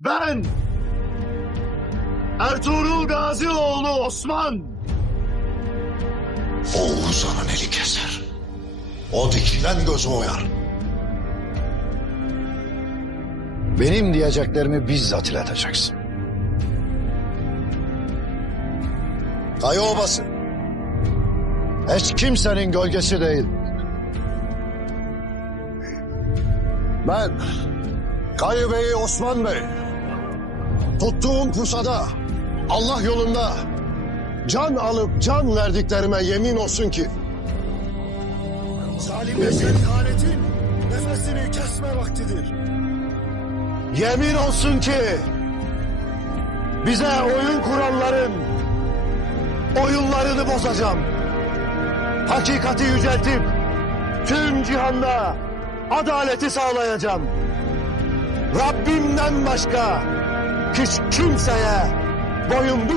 Ben Ertuğrul Gazioğlu Osman. Oğuzhan'ın eli keser. O dikilen gözü oyar. Benim diyeceklerimi bizzat ileteceksin. Kaya Obası hiç kimsenin gölgesi değil. Ben Kayı Bey Osman Bey tuttuğum pusada Allah yolunda can alıp can verdiklerime yemin olsun ki zalim ve ihanetin nefesini kesme vaktidir. Yemin olsun ki bize oyun kuranların oyunlarını bozacağım. Hakikati yüceltip tüm cihanda adaleti sağlayacağım. Rabbimden başka hiç kimseye boyun bük